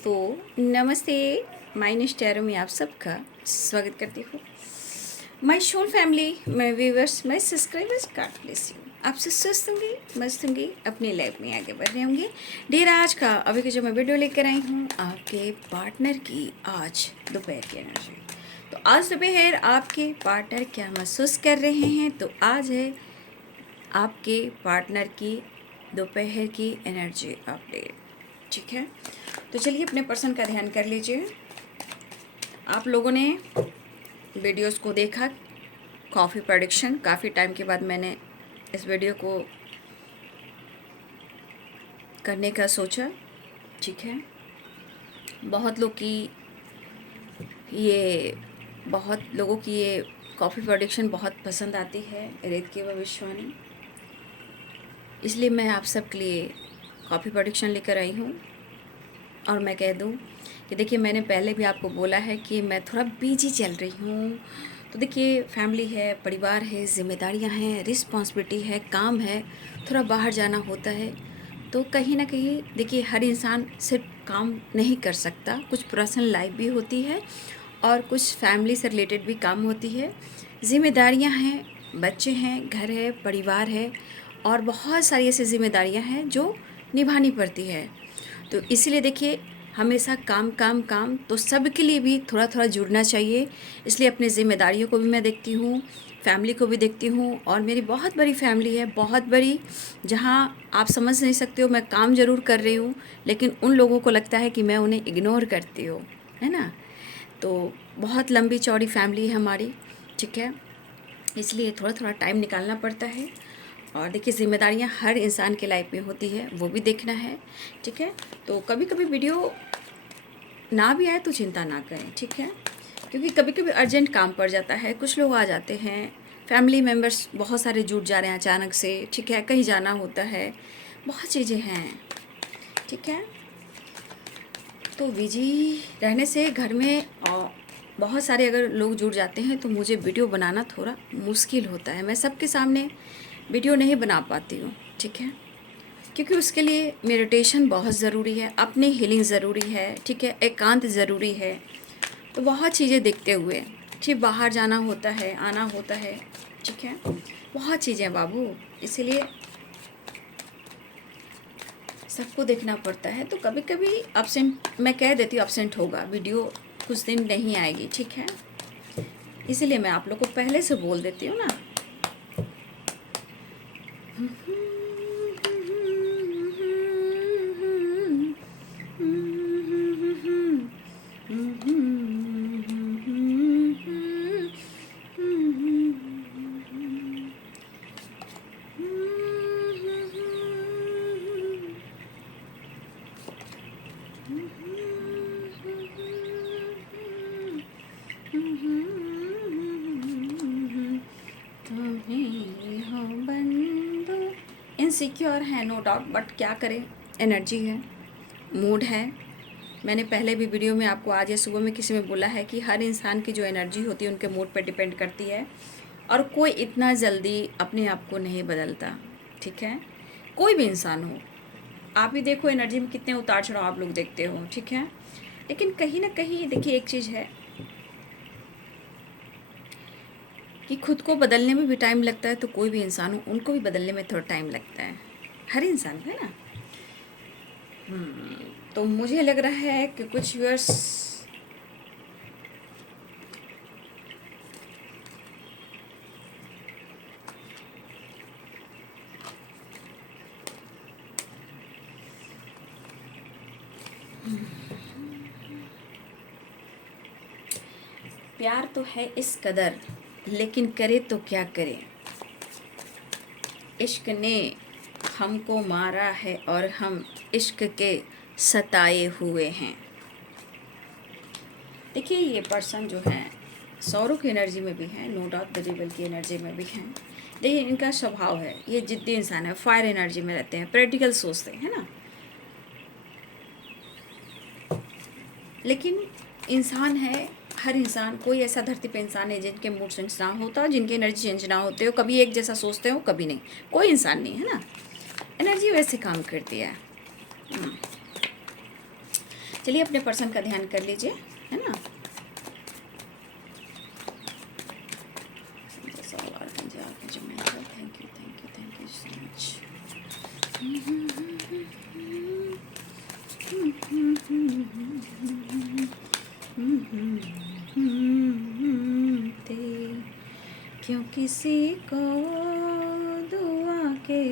दोस्तों नमस्ते। Minus tarot में आप सबका स्वागत करती हूँ। My soul family, my viewers, my subscribers, God bless you. आपसे स्वस्थ होंगे, मस्त होंगे, अपनी लाइफ में आगे बढ़ रहे होंगे। डेर आज का अभी के जो मैं वीडियो लेकर आई हूँ आपके पार्टनर की आज दोपहर की एनर्जी। तो आज दोपहर आपके पार्टनर क्या महसूस कर रहे हैं, तो आज है आपके पार्टनर की दोपहर की एनर्जी अपडेट। ठीक है, तो चलिए अपने पर्सन का ध्यान कर लीजिए। आप लोगों ने वीडियोस को देखा, कॉफ़ी प्रेडिक्शन, काफ़ी टाइम के बाद मैंने इस वीडियो को करने का सोचा। ठीक है, बहुत लोगों की ये कॉफ़ी प्रेडिक्शन बहुत पसंद आती है, रेत की भविष्यवाणी। इसलिए मैं आप सब के लिए कॉफ़ी प्रेडिक्शन लेकर आई हूँ। और मैं कह दूँ कि देखिए, मैंने पहले भी आपको बोला है कि मैं थोड़ा बिजी चल रही हूँ। तो देखिए, फैमिली है, परिवार है, जिम्मेदारियाँ हैं, रिस्पॉन्सिबिलिटी है, काम है, थोड़ा बाहर जाना होता है। तो कहीं ना कहीं देखिए, हर इंसान सिर्फ काम नहीं कर सकता, कुछ पर्सनल लाइफ भी होती है और कुछ फैमिली से रिलेटेड भी काम होती है। जिम्मेदारियाँ हैं, बच्चे हैं, घर है, परिवार है और बहुत सारी ऐसी जिम्मेदारियाँ हैं जो निभानी पड़ती है। तो इसीलिए देखिए, हमेशा काम काम काम, तो सबके लिए भी थोड़ा थोड़ा जुड़ना चाहिए। इसलिए अपनी ज़िम्मेदारियों को भी मैं देखती हूँ, फैमिली को भी देखती हूँ। और मेरी बहुत बड़ी फैमिली है, बहुत बड़ी, जहाँ आप समझ नहीं सकते हो। मैं काम ज़रूर कर रही हूँ, लेकिन उन लोगों को लगता है कि मैं उन्हें इग्नोर करती हूँ, है ना। तो बहुत लंबी चौड़ी फैमिली है हमारी। ठीक है, इसलिए थोड़ा थोड़ा टाइम निकालना पड़ता है। और देखिए, ज़िम्मेदारियाँ हर इंसान के लाइफ में होती है, वो भी देखना है। ठीक है, तो कभी कभी वीडियो ना भी आए तो चिंता ना करें। ठीक है, क्योंकि कभी कभी अर्जेंट काम पड़ जाता है, कुछ लोग आ जाते हैं, फैमिली मेम्बर्स बहुत सारे जुट जा रहे हैं अचानक से। ठीक है, कहीं जाना होता है, बहुत चीज़ें हैं। ठीक है, तो बिजी रहने से घर में बहुत सारे अगर लोग जुड़ जाते हैं तो मुझे वीडियो बनाना थोड़ा मुश्किल होता है। मैं सबके सामने वीडियो नहीं बना पाती हूँ। ठीक है, क्योंकि उसके लिए मेडिटेशन बहुत ज़रूरी है, अपनी हीलिंग ज़रूरी है। ठीक है, एकांत ज़रूरी है। तो बहुत चीज़ें देखते हुए ठीक बाहर जाना होता है, आना होता है। ठीक है, बहुत चीज़ें हैं बाबू, इसीलिए सबको देखना पड़ता है। तो कभी कभी अब्सेंट, मैं कह देती हूँ अब्सेंट होगा, वीडियो कुछ दिन नहीं आएगी। ठीक है, इसीलिए मैं आप लोग को पहले से बोल देती हूँ ना। इनसिक्योर है नो डाउट, बट क्या करें, एनर्जी है, मूड है। मैंने पहले भी वीडियो में आपको आज या सुबह में किसी में बोला है कि हर इंसान की जो एनर्जी होती है उनके मूड पर डिपेंड करती है, और कोई इतना जल्दी अपने आप को नहीं बदलता। ठीक है, कोई भी इंसान हो, आप ही देखो एनर्जी में कितने उतार चढ़ाव आप लोग देखते हो। ठीक है, लेकिन कहीं ना कहीं देखिए, एक चीज़ है कि खुद को बदलने में भी टाइम लगता है, तो कोई भी इंसान हो उनको भी बदलने में थोड़ा टाइम लगता है, हर इंसान, है ना। तो मुझे लग रहा है कि कुछ व्यूअर्स प्यार तो है इस कदर, लेकिन करे तो क्या करे, इश्क ने हमको मारा है और हम इश्क के सताए हुए हैं। देखिए, ये पर्सन जो है सौरों की एनर्जी में भी है, नो डाउट द की एनर्जी में भी है। देखिए, इनका स्वभाव है, ये जिद्दी इंसान है, फायर एनर्जी में रहते हैं, प्रैक्टिकल सोचते हैं ना। लेकिन इंसान है, हर इंसान, कोई ऐसा धरती पे इंसान है जिनके मूड चेंज ना होता, जिनकी एनर्जी चेंज ना होते हो, कभी एक जैसा सोचते हो, कभी नहीं, कोई इंसान नहीं, है ना। एनर्जी वैसे काम करती है। चलिए अपने पर्सन का ध्यान कर लीजिए, है ना। Thank you so much. क्यों किसी को दुआ के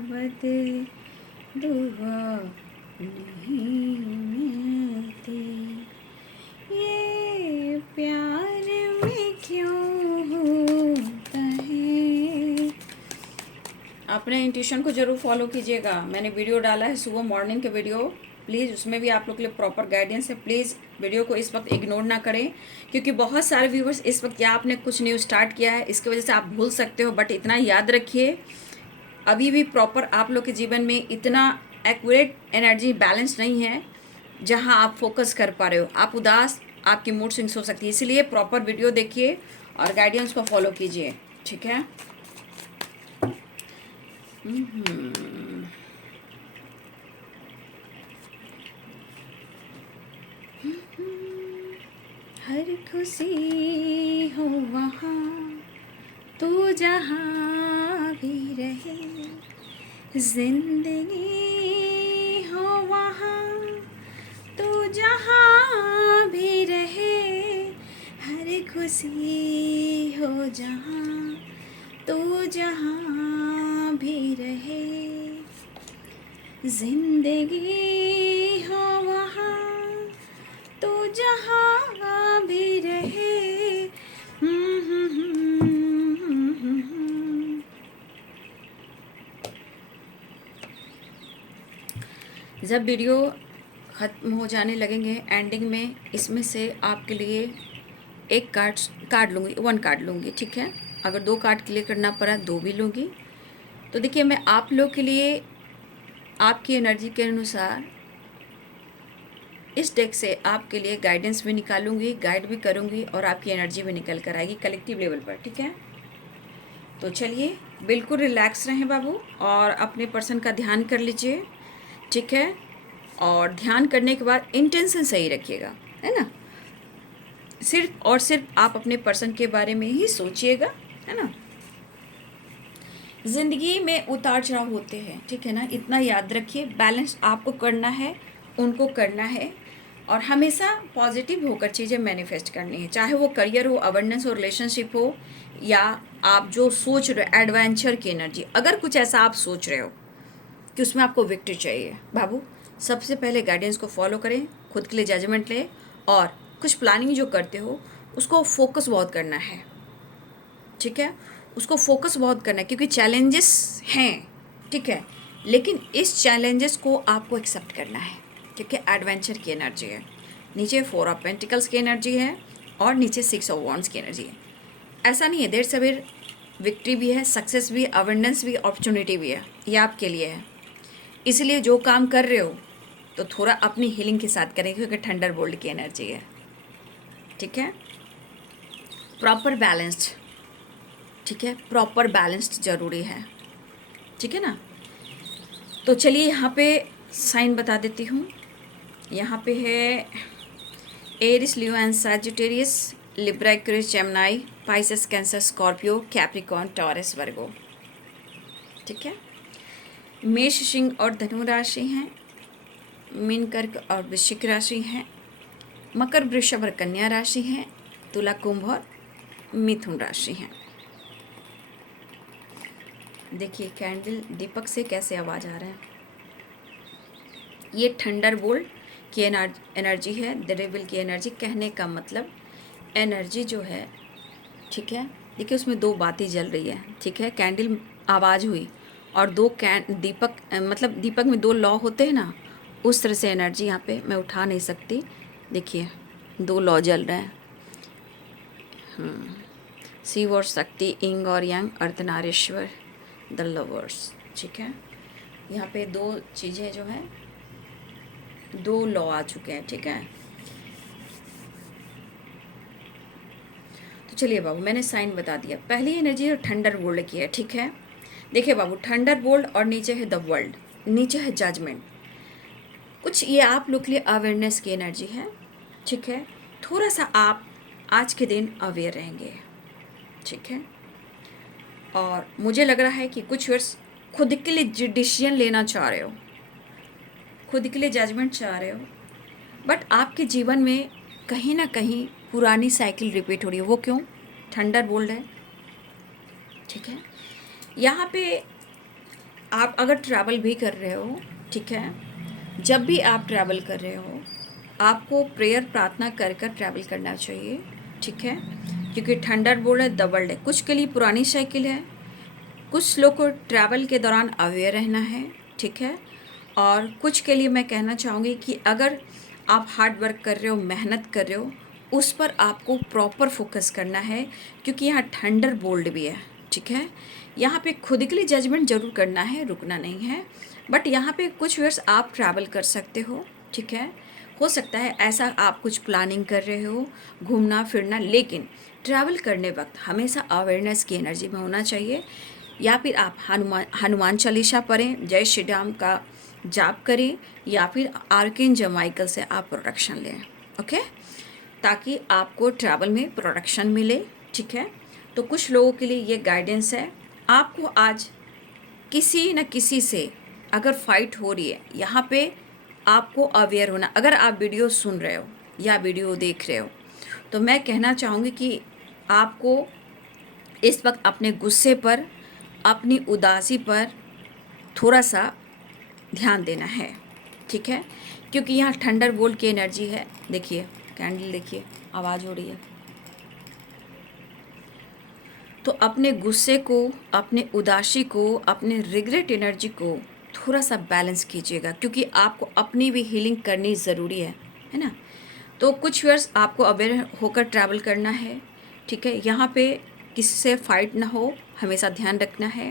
बदले दुआ नहीं मिलती, ये प्यार में क्यों होता है। अपने इंट्यूशन को ज़रूर फॉलो कीजिएगा। मैंने वीडियो डाला है सुबह मॉर्निंग के वीडियो, प्लीज़ उसमें भी आप लोग के लिए प्रॉपर गाइडेंस है। प्लीज़ वीडियो को इस वक्त इग्नोर ना करें, क्योंकि बहुत सारे व्यूवर्स इस वक्त या आपने कुछ न्यू स्टार्ट किया है, इसकी वजह से आप भूल सकते हो। बट इतना याद रखिए, अभी भी प्रॉपर आप लोग के जीवन में इतना एक्यूरेट एनर्जी बैलेंस नहीं है जहां आप फोकस कर पा रहे हो। आप उदास, आपकी मूड स्विंग्स हो सकती है, इसलिए प्रॉपर वीडियो देखिए और गाइडेंस को फॉलो कीजिए, ठीक है। हर खुशी हो वहाँ तू जहाँ भी रहे, जिंदगी हो वहाँ तू जहाँ भी रहे, हर खुशी हो जहाँ तू जहाँ भी रहे, जिंदगी हो वहाँ तू जहाँ भी रहे। जब वीडियो ख़त्म हो जाने लगेंगे एंडिंग में, इसमें से आपके लिए एक कार्ड लूँगी, 1 कार्ड लूँगी, ठीक है। अगर 2 कार्ड क्लियर करना पड़ा 2 भी लूँगी। तो देखिए, मैं आप लोग के लिए आपकी एनर्जी के अनुसार इस डेक से आपके लिए गाइडेंस भी निकालूंगी, गाइड भी करूंगी और आपकी एनर्जी भी निकल कर आएगी कलेक्टिव लेवल पर, ठीक है। तो चलिए, बिल्कुल रिलैक्स रहें बाबू और अपने पर्सन का ध्यान कर लीजिए, ठीक है। और ध्यान करने के बाद इंटेंशन सही रखिएगा, है ना। सिर्फ और सिर्फ आप अपने पर्सन के बारे में ही सोचिएगा, है ना। ज़िंदगी में उतार चढ़ाव होते हैं, ठीक है ना, इतना याद रखिए। बैलेंस आपको करना है, उनको करना है और हमेशा पॉजिटिव होकर चीज़ें मैनिफेस्ट करनी है, चाहे वो करियर हो, अवेयरनेस हो, रिलेशनशिप हो, या आप जो सोच रहे हो एडवेंचर की एनर्जी। अगर कुछ ऐसा आप सोच रहे हो कि उसमें आपको विक्ट्री चाहिए बाबू, सबसे पहले गाइडेंस को फॉलो करें, खुद के लिए जजमेंट लें और कुछ प्लानिंग जो करते हो उसको फोकस बहुत करना है, ठीक है। उसको फोकस बहुत करना है क्योंकि चैलेंजेस हैं, ठीक है, लेकिन इस चैलेंजेस को आपको एक्सेप्ट करना है क्योंकि एडवेंचर की एनर्जी है। नीचे 4 ऑफ पेंटिकल्स की एनर्जी है और नीचे 6 ऑफ वॉन्ड्स की एनर्जी है। ऐसा नहीं है, देर सवेर विक्ट्री भी है, सक्सेस भी, अवेंडेंस भी, अपॉर्चुनिटी भी है, ये आपके लिए है। इसलिए जो काम कर रहे हो तो थोड़ा अपनी हीलिंग के साथ करें क्योंकि थंडरबोल्ट की एनर्जी है, ठीक है। प्रॉपर बैलेंस्ड, ठीक है, प्रॉपर बैलेंस्ड ज़रूरी है, ठीक है ना। तो चलिए यहाँ पे साइन बता देती हूँ। यहाँ पे है Aries, Leo and Sagittarius, Libra, Aquarius, Gemini, Pisces, Cancer, Scorpio, Capricorn, Taurus, Virgo, ठीक है। मेष, सिंह और धनु राशि हैं, मीन, कर्क और वृश्चिक राशि हैं, मकर, वृषभ और कन्या राशि हैं, तुला, कुंभ और मिथुन राशि हैं। देखिए कैंडल दीपक से कैसे आवाज़ आ रहा है। ये थंडरबोल्ट की एनर्जी है, डेविल की एनर्जी। कहने का मतलब एनर्जी जो है, ठीक है, देखिए उसमें 2 बातें जल रही है, ठीक है। कैंडल आवाज़ हुई और 2 दीपक, मतलब दीपक में 2 लौ होते हैं ना, उस तरह से एनर्जी यहाँ पे मैं उठा नहीं सकती। देखिए 2 लौ जल रहे हैं, शिव और शक्ति, इंग और यंग, अर्धनारीश्वर, द लवर्स, ठीक है। यहाँ पे 2 चीज़ें जो हैं, 2 लॉ आ चुके हैं, ठीक है। तो चलिए बाबू, मैंने साइन बता दिया। पहली एनर्जी थंडरबोल्ट की है, ठीक है। देखिए बाबू, थंडरबोल्ट और नीचे है द वर्ल्ड, नीचे है जजमेंट। कुछ ये आप लोग के लिए अवेयरनेस की एनर्जी है, ठीक है। थोड़ा सा आप आज के दिन अवेयर रहेंगे, ठीक है। और मुझे लग रहा है कि कुछ वर्ष खुद के लिए डिसीजन लेना चाह रहे हो, खुद के लिए जजमेंट चाह रहे हो, बट आपके जीवन में कहीं ना कहीं पुरानी साइकिल रिपीट हो रही है। वो क्यों? थंडर बोल्ड है, ठीक है। यहाँ पे आप अगर ट्रैवल भी कर रहे हो, ठीक है, जब भी आप ट्रैवल कर रहे हो आपको प्रेयर प्रार्थना कर कर ट्रैवल करना चाहिए, ठीक है। क्योंकि थंडर बोल्ड है, डबल्ड है, कुछ के लिए पुरानी साइकिल है, कुछ लोग को ट्रैवल के दौरान अवेयर रहना है, ठीक है। और कुछ के लिए मैं कहना चाहूँगी कि अगर आप हार्ड वर्क कर रहे हो, मेहनत कर रहे हो, उस पर आपको प्रॉपर फोकस करना है, क्योंकि यहाँ थंडर बोल्ड भी है, ठीक है। यहाँ पे खुद के लिए जजमेंट ज़रूर करना है, रुकना नहीं है। बट यहाँ पे कुछ वर्ष आप ट्रैवल कर सकते हो, ठीक है। हो सकता है ऐसा आप कुछ प्लानिंग कर रहे हो, घूमना फिरना, लेकिन ट्रैवल करने वक्त हमेशा अवेयरनेस की एनर्जी में होना चाहिए। या फिर आप हनुमान चालीसा पढ़ें, जय श्री राम का जाप करें, या फिर आर्कएंजल माइकल से आप प्रोटेक्शन लें, ओके, ताकि आपको ट्रैवल में प्रोटेक्शन मिले, ठीक है। तो कुछ लोगों के लिए ये गाइडेंस है। आपको आज किसी न किसी से अगर फाइट हो रही है, यहाँ पे आपको अवेयर होना। अगर आप वीडियो सुन रहे हो या वीडियो देख रहे हो, तो मैं कहना चाहूँगी कि आपको इस वक्त अपने गुस्से पर, अपनी उदासी पर थोड़ा सा ध्यान देना है, ठीक है। क्योंकि यहाँ थंडर बोल्ट की एनर्जी है। देखिए कैंडल, देखिए आवाज़ हो रही है। तो अपने गुस्से को, अपने उदासी को, अपने रिग्रेट एनर्जी को थोड़ा सा बैलेंस कीजिएगा, क्योंकि आपको अपनी भी हीलिंग करनी ज़रूरी है ना। तो कुछ वर्ष आपको अवेयर होकर ट्रैवल करना है, ठीक है। यहाँ पे किसी से फाइट ना हो, हमेशा ध्यान रखना है।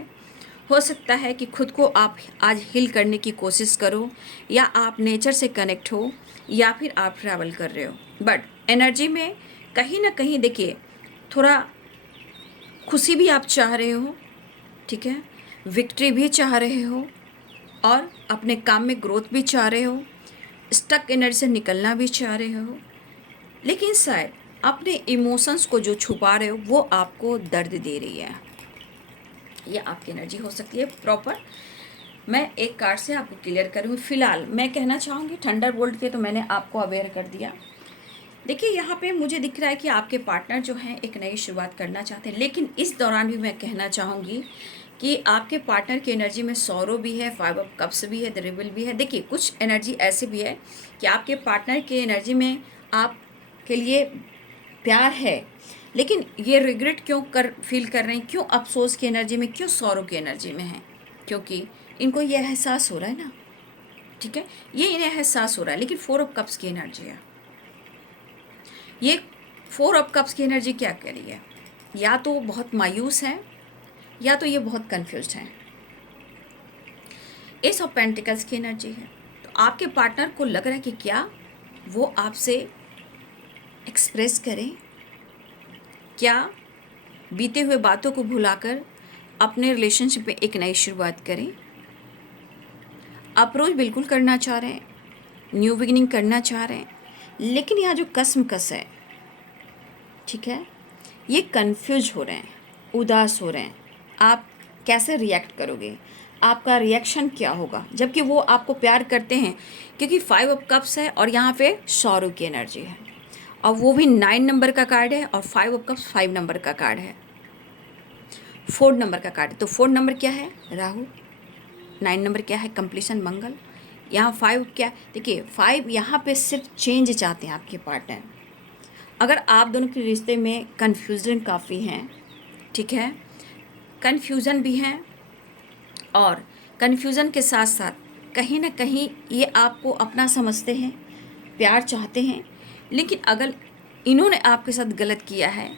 हो सकता है कि खुद को आप आज हील करने की कोशिश करो, या आप नेचर से कनेक्ट हो, या फिर आप ट्रैवल कर रहे हो, बट एनर्जी में कहीं ना कहीं देखिए थोड़ा खुशी भी आप चाह रहे हो, ठीक है, विक्ट्री भी चाह रहे हो, और अपने काम में ग्रोथ भी चाह रहे हो, स्टक एनर्जी से निकलना भी चाह रहे हो, लेकिन शायद अपने इमोशंस को जो छुपा रहे हो वो आपको दर्द दे रही है। ये आपकी एनर्जी हो सकती है प्रॉपर। मैं एक कार्ड से आपको क्लियर करूँगी। फिलहाल मैं कहना चाहूँगी थंडर बोल्ट के तो मैंने आपको अवेयर कर दिया। देखिए यहाँ पे मुझे दिख रहा है कि आपके पार्टनर जो हैं एक नई शुरुआत करना चाहते हैं, लेकिन इस दौरान भी मैं कहना चाहूँगी कि आपके पार्टनर की एनर्जी में सौरो भी है, 5 ऑफ कप्स भी है, द रिबल भी है। देखिए कुछ एनर्जी ऐसी भी है कि आपके पार्टनर की एनर्जी में आपके लिए प्यार है, लेकिन ये रिग्रेट क्यों फील कर रहे हैं, क्यों अफसोस की एनर्जी में, क्यों सौरो की एनर्जी में है, क्योंकि इनको ये एहसास हो रहा है ना, ठीक है, ये इन्हें एहसास हो रहा है। लेकिन 4 ऑफ कप्स की एनर्जी है, ये 4 ऑफ कप्स की एनर्जी क्या कह रही है? या तो बहुत मायूस है, या तो ये बहुत कंफ्यूज है। एस ऑफ पेंटिकल्स की एनर्जी है। तो आपके पार्टनर को लग रहा है कि क्या वो आपसे एक्सप्रेस करें, क्या बीते हुए बातों को भुलाकर अपने रिलेशनशिप में एक नई शुरुआत करें। अप्रोच बिल्कुल करना चाह रहे हैं, न्यू बिगिनिंग करना चाह रहे हैं, लेकिन यहाँ जो कसमकस है, ठीक है, ये कंफ्यूज हो रहे हैं, उदास हो रहे हैं। आप कैसे रिएक्ट करोगे, आपका रिएक्शन क्या होगा, जबकि वो आपको प्यार करते हैं, क्योंकि 5 ऑफ कप्स है और यहाँ पे सौरव की एनर्जी है, और वो भी 9 नंबर का कार्ड है, और 5 ऑफ कप्स 5 नंबर का कार्ड है, 4 नंबर का कार्ड है। तो 4 नंबर क्या है? राहु। 9 नंबर क्या है? कंप्लीशन, मंगल। यहाँ 5 क्या? देखिए 5 यहाँ पे सिर्फ चेंज चाहते हैं आपके पार्टनर। अगर आप दोनों के रिश्ते में कन्फ्यूज़न काफ़ी हैं, ठीक है, कन्फ्यूज़न भी हैं, और कन्फ्यूज़न के साथ साथ कहीं ना कहीं ये आपको अपना समझते हैं, प्यार चाहते हैं, लेकिन अगर इन्होंने आपके साथ गलत किया है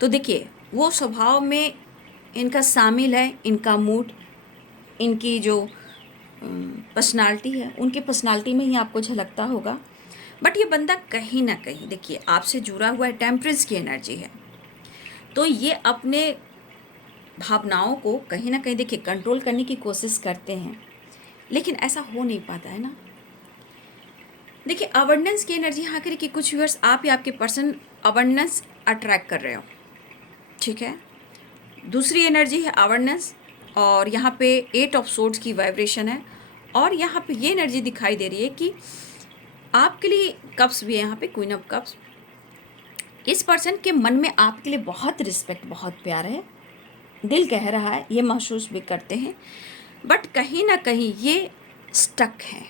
तो देखिए वो स्वभाव में इनका शामिल है, इनका मूड, इनकी जो पर्सनालिटी है, उनकी पर्सनालिटी में ही आपको झलकता होगा। बट ये बंदा कहीं ना कहीं देखिए आपसे जुड़ा हुआ है, टेम्परेंस की एनर्जी है, तो ये अपने भावनाओं को कहीं ना कहीं देखिए कंट्रोल करने की कोशिश करते हैं, लेकिन ऐसा हो नहीं पाता है ना। देखिए अबंडेंस की एनर्जी यहाँ करें कि कुछ व्यूअर्स आप या आपके पर्सन अबंडेंस अट्रैक्ट कर रहे हो, ठीक है। दूसरी एनर्जी है अवेयरनेस, और यहाँ पे 8 ऑफ सोर्ड्स की वाइब्रेशन है, और यहाँ पे ये एनर्जी दिखाई दे रही है कि आपके लिए कप्स भी है, यहाँ पे क्वीन ऑफ कप्स। इस पर्सन के मन में आपके लिए बहुत रिस्पेक्ट, बहुत प्यार है, दिल कह रहा है, ये महसूस भी करते हैं, बट कहीं ना कहीं ये स्टक है।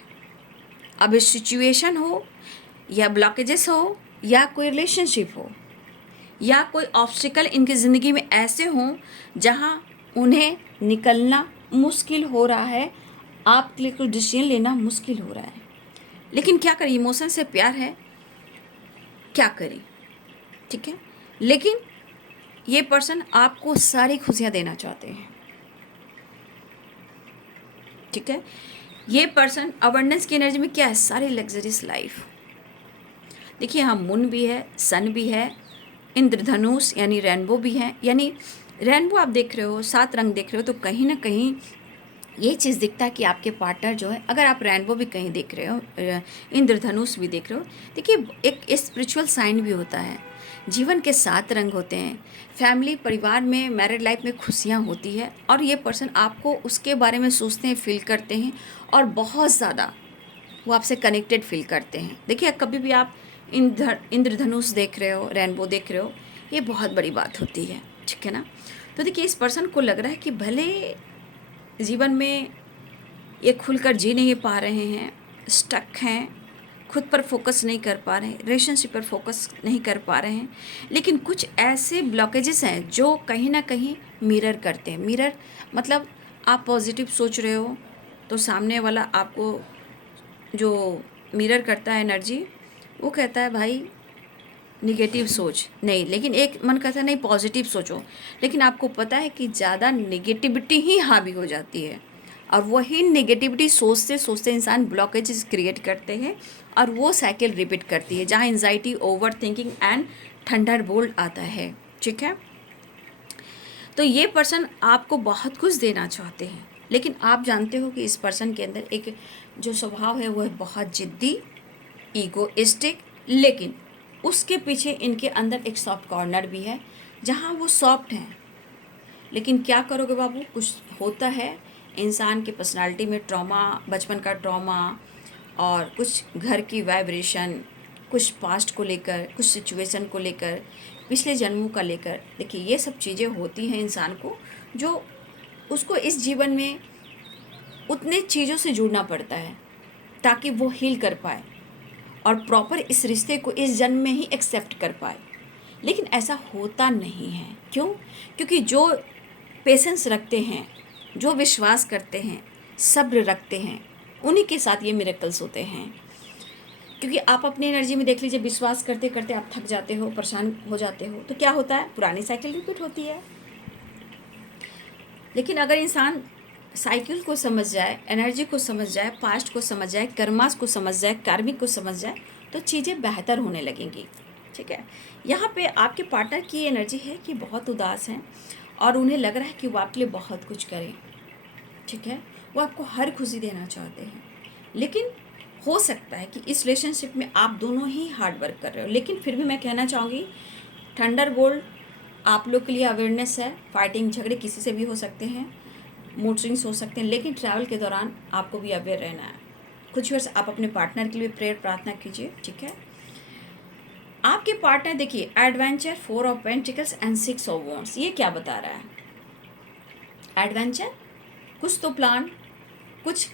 अब इस सिचुएशन हो या ब्लॉकेजेस हो या कोई रिलेशनशिप हो या कोई ऑब्स्टिकल इनकी ज़िंदगी में ऐसे हों जहां उन्हें निकलना मुश्किल हो रहा है, आपके लिए कोई डिसीजन लेना मुश्किल हो रहा है, लेकिन क्या करें, इमोशन से प्यार है, क्या करें, ठीक है। लेकिन ये पर्सन आपको सारी खुशियां देना चाहते हैं, ठीक है। ये पर्सन अबंडेंस की एनर्जी में क्या है, सारी लग्जरियस लाइफ। देखिए यहाँ मून भी है, सन भी है, इंद्रधनुष यानी रेनबो भी है, यानी रेनबो आप देख रहे हो, 7 रंग देख रहे हो, तो कहीं ना कहीं ये चीज़ दिखता है कि आपके पार्टनर जो है, अगर आप रेनबो भी कहीं देख रहे हो, इंद्रधनुष भी देख रहे हो, देखिए एक स्पिरिचुअल साइन भी होता है। जीवन के 7 रंग होते हैं, फैमिली परिवार में मैरिड लाइफ में खुशियाँ होती है, और ये पर्सन आपको उसके बारे में सोचते हैं, फील करते हैं, और बहुत ज़्यादा वो आपसे कनेक्टेड फील करते हैं। देखिए कभी भी आप इंद्रधनुष देख रहे हो, रेनबो देख रहे हो, ये बहुत बड़ी बात होती है, ठीक है ना। तो देखिए इस पर्सन को लग रहा है कि भले जीवन में ये खुलकर जी नहीं पा रहे हैं, स्टक हैं, खुद पर फोकस नहीं कर पा रहे हैं, रिलेशनशिप पर फोकस नहीं कर पा रहे हैं, लेकिन कुछ ऐसे ब्लॉकेजेस हैं जो कहीं ना कहीं मिरर करते हैं। मिरर मतलब आप पॉजिटिव सोच रहे हो तो सामने वाला आपको जो मिरर करता है एनर्जी, वो कहता है भाई निगेटिव सोच नहीं, लेकिन एक मन कहता है नहीं पॉजिटिव सोचो, लेकिन आपको पता है कि ज़्यादा निगेटिविटी ही हावी हो जाती है, और वही निगेटिविटी सोचते सोचते इंसान ब्लॉकेजेस क्रिएट करते हैं, और वो साइकिल रिपीट करती है जहाँ anxiety, over thinking and Thunderbolt आता है, ठीक है। तो ये पर्सन आपको बहुत कुछ देना चाहते हैं, लेकिन आप जानते हो कि इस पर्सन के अंदर एक जो स्वभाव है वो है बहुत जिद्दी, ईगोइस्टिक, लेकिन उसके पीछे इनके अंदर एक सॉफ्ट कॉर्नर भी है जहाँ वो सॉफ्ट हैं। लेकिन क्या करोगे बाबू, कुछ होता है इंसान के पर्सनालिटी में, ट्रॉमा, बचपन का ट्रॉमा, और कुछ घर की वाइब्रेशन, कुछ पास्ट को लेकर, कुछ सिचुएशन को लेकर, पिछले जन्मों का लेकर। देखिए ये सब चीज़ें होती हैं इंसान को, जो उसको इस जीवन में उतने चीज़ों से जुड़ना पड़ता है ताकि वो हील कर पाए और प्रॉपर इस रिश्ते को इस जन्म में ही एक्सेप्ट कर पाए। लेकिन ऐसा होता नहीं है, क्यों? क्योंकि जो पेशेंस रखते हैं, जो विश्वास करते हैं, सब्र रखते हैं, उन्हीं के साथ ये मिरेकल्स होते हैं। क्योंकि आप अपनी एनर्जी में देख लीजिए, विश्वास करते करते आप थक जाते हो, परेशान हो जाते हो, तो क्या होता है, पुरानी साइकिल रिपीट होती है। लेकिन अगर इंसान साइकिल को समझ जाए, एनर्जी को समझ जाए, पास्ट को समझ जाए, कर्मास को समझ जाए, कार्मिक को समझ जाए, तो चीज़ें बेहतर होने लगेंगी, ठीक है। यहाँ पे आपके पार्टनर की एनर्जी है कि बहुत उदास हैं और उन्हें लग रहा है कि वो आपके लिए बहुत कुछ करें, ठीक है। वो आपको हर खुशी देना चाहते हैं, लेकिन हो सकता है कि इस रिलेशनशिप में आप दोनों ही हार्ड वर्क कर रहे हो। लेकिन फिर भी मैं कहना चाहूँगी, थंडरबोल्ट आप लोग के लिए अवेयरनेस है, फाइटिंग झगड़े किसी से भी हो सकते हैं, मूड स्विंग्स हो सकते हैं, लेकिन ट्रैवल के दौरान आपको भी अवेयर रहना है। कुछ वर्ष आप अपने पार्टनर के लिए प्रेयर प्रार्थना कीजिए, ठीक है। आपके पार्टनर देखिए, adventure, 4 of pentacles and 6 of wands, ये क्या बता रहा है? एडवेंचर, कुछ तो प्लान, कुछ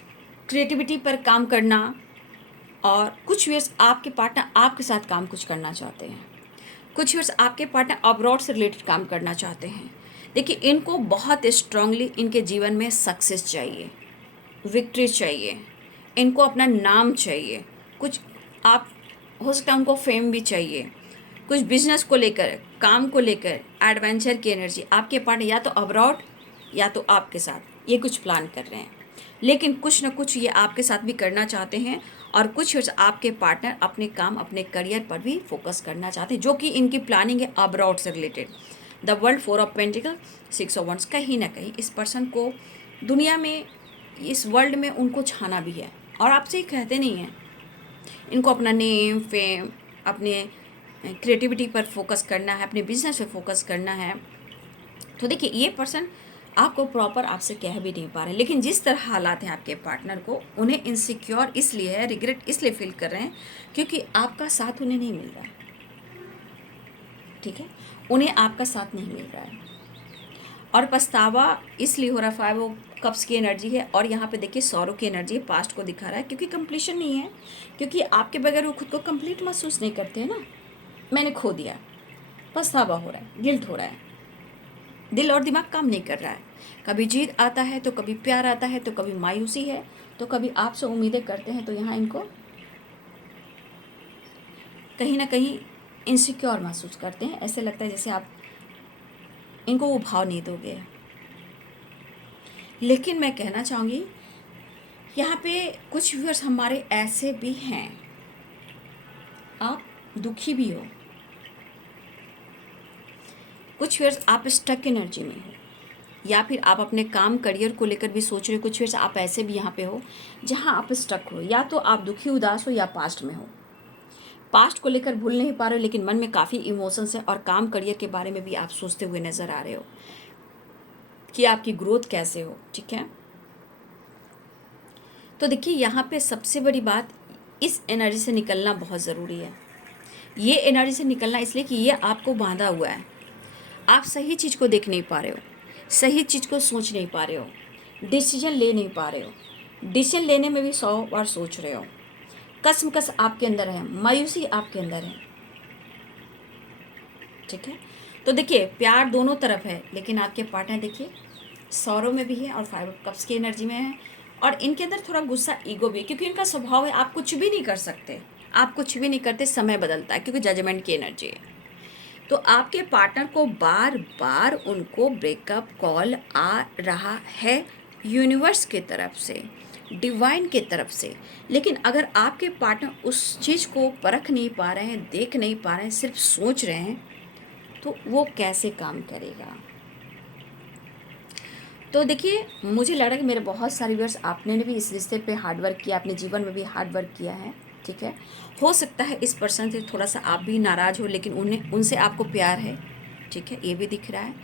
क्रिएटिविटी पर काम करना, और कुछ वर्ष आपके पार्टनर आपके साथ काम कुछ करना चाहते हैं, कुछ वर्ष आपके पार्टनर अब्रॉड से रिलेटेड काम करना चाहते हैं। देखिए इनको बहुत स्ट्रांगली इनके जीवन में सक्सेस चाहिए, विक्ट्री चाहिए, इनको अपना नाम चाहिए, कुछ आप हो सकता है उनको फेम भी चाहिए, कुछ बिजनेस को लेकर, काम को लेकर, एडवेंचर की एनर्जी। आपके पार्टनर या तो अब्रॉड या तो आपके साथ ये कुछ प्लान कर रहे हैं, लेकिन कुछ ना कुछ ये आपके साथ भी करना चाहते हैं, और कुछ आपके पार्टनर अपने काम, अपने करियर पर भी फोकस करना चाहते हैं, जो कि इनकी प्लानिंग है अब्रॉड से related. The world, 4 of pentacle, 6 of wands, कहीं ना कहीं इस पर्सन को दुनिया में, इस वर्ल्ड में उनको छाना भी है, और आपसे ही कहते नहीं हैं, इनको अपना नेम, फेम, अपने क्रिएटिविटी पर फोकस करना है, अपने बिजनेस पे फोकस करना है। तो देखिए ये पर्सन आपको प्रॉपर आपसे कह भी नहीं पा रहे, लेकिन जिस तरह हालात हैं आपके पार्टनर को, उन्हें इनसिक्योर इसलिए है, रिग्रेट इसलिए फील कर रहे हैं क्योंकि आपका साथ उन्हें नहीं मिल रहा है। ठीक है, उन्हें आपका साथ नहीं मिल रहा है और पछतावा इसलिए हो रहा है। वो कप्स की एनर्जी है और यहाँ पे देखिए सौरों की एनर्जी है, पास्ट को दिखा रहा है क्योंकि कंप्लीशन नहीं है, क्योंकि आपके बगैर वो खुद को कंप्लीट महसूस नहीं करते हैं ना। मैंने खो दिया, पछतावा हो रहा है, गिल्ट हो रहा है, दिल और दिमाग काम नहीं कर रहा है। कभी जीत आता है तो कभी प्यार आता है तो कभी मायूसी है तो कभी आपसे उम्मीदें करते हैं। तो यहाँ इनको कहीं ना कहीं इनसिक्योर महसूस करते हैं, ऐसे लगता है जैसे आप इनको वो भाव नहीं दोगे। लेकिन मैं कहना चाहूँगी यहाँ पे कुछ व्यूअर्स हमारे ऐसे भी हैं, आप दुखी भी हो, कुछ व्यूअर्स आप स्टक एनर्जी में हो, या फिर आप अपने काम करियर को लेकर भी सोच रहे हो। कुछ व्यूअर्स आप ऐसे भी यहाँ पे हो जहाँ आप स्टक हो, या तो आप दुखी उदास हो या पास्ट में हो, पास्ट को लेकर भूल नहीं पा रहे हो, लेकिन मन में काफ़ी इमोशंस है और काम करियर के बारे में भी आप सोचते हुए नज़र आ रहे हो कि आपकी ग्रोथ कैसे हो। ठीक है, तो देखिए यहाँ पे सबसे बड़ी बात, इस एनर्जी से निकलना बहुत ज़रूरी है। ये एनर्जी से निकलना इसलिए कि ये आपको बांधा हुआ है, आप सही चीज़ को देख नहीं पा रहे हो, सही चीज़ को सोच नहीं पा रहे हो, डिसीजन ले नहीं पा रहे हो, डिसीजन लेने में भी 100 बार सोच रहे हो, कसमकस आपके अंदर है, मायूसी आपके अंदर है। ठीक है, तो देखिए प्यार दोनों तरफ है, लेकिन आपके पार्टनर देखिए सौरों में भी है और 5 कप्स की एनर्जी में है, और इनके अंदर थोड़ा गुस्सा, ईगो भी है, क्योंकि इनका स्वभाव है आप कुछ भी नहीं कर सकते, आप कुछ भी नहीं करते, समय बदलता है क्योंकि जजमेंट की एनर्जी है। तो आपके पार्टनर को बार बार उनको ब्रेकअप कॉल आ रहा है यूनिवर्स की तरफ से, डिवाइन की तरफ से। लेकिन अगर आपके पार्टनर उस चीज़ को परख नहीं पा रहे हैं, देख नहीं पा रहे हैं, सिर्फ सोच रहे हैं, तो वो कैसे काम करेगा। तो देखिए मुझे लग रहा है कि मेरे बहुत सारे व्यूअर्स, आपने भी इस रिश्ते पे हार्ड वर्क किया, अपने जीवन में भी हार्ड वर्क किया है। ठीक है, हो सकता है इस पर्सन से थोड़ा सा आप भी नाराज़ हो, लेकिन उन्हें उनसे आपको प्यार है। ठीक है, ये भी दिख रहा है।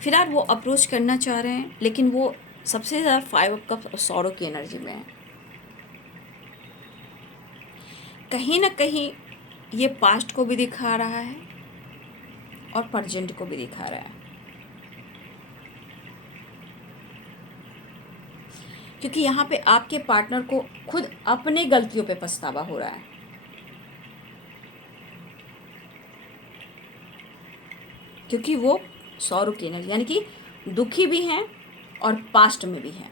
फिलहाल वो अप्रोच करना चाह रहे हैं, लेकिन वो सबसे ज़्यादा 5 कप सौरों की एनर्जी में है। कहीं ना कहीं ये पास्ट को भी दिखा रहा है और प्रेजेंट को भी दिखा रहा है, क्योंकि यहाँ पे आपके पार्टनर को खुद अपने गलतियों पे पछतावा हो रहा है। क्योंकि वो सौरों की एनर्जी, यानी कि दुखी भी हैं और पास्ट में भी हैं।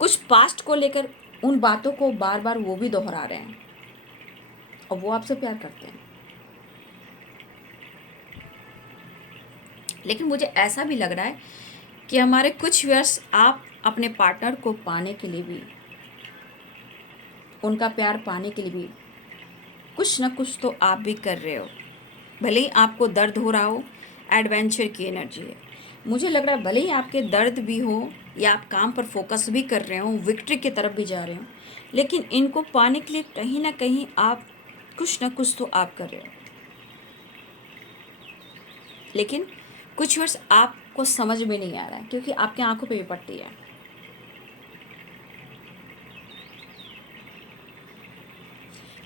कुछ पास्ट को लेकर उन बातों को बार बार वो भी दोहरा रहे हैं और वो आपसे प्यार करते हैं। लेकिन मुझे ऐसा भी लग रहा है कि हमारे कुछ व्यूअर्स, आप अपने पार्टनर को पाने के लिए भी, उनका प्यार पाने के लिए भी कुछ ना कुछ तो आप भी कर रहे हो। भले ही आपको दर्द हो रहा हो, एडवेंचर की एनर्जी है। मुझे लग रहा है भले ही आपके दर्द भी हो या आप काम पर फोकस भी कर रहे हो, विक्ट्री की तरफ भी जा रहे हो, लेकिन इनको पाने के लिए कहीं ना कहीं आप कुछ ना कुछ तो आप कर रहे हो। लेकिन कुछ वर्ष आपको समझ में नहीं आ रहा है क्योंकि आपकी आंखों पे भी पट्टी है।